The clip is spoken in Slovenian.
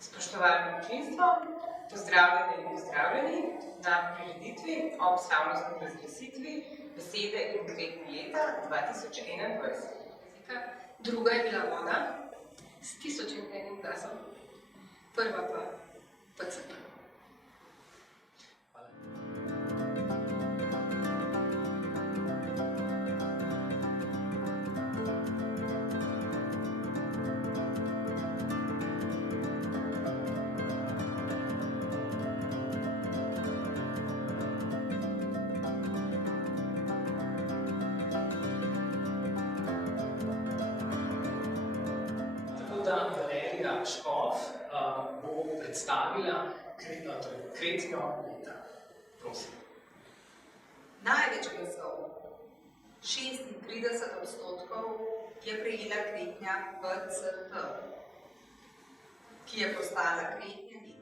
Spoštovano občinstvo, pozdravljene in pozdravljeni na prireditvi ob slavnostni razglasitvi besede in kretnje leta 2021. Druga je bila voda s 1001 glasom, prva pa PCP. Valerija Škof bo predstavila kretnjo leta. Prosim. Največ glasov, 36%, je prejela kretnja PCP, ki je postala kretnja leta.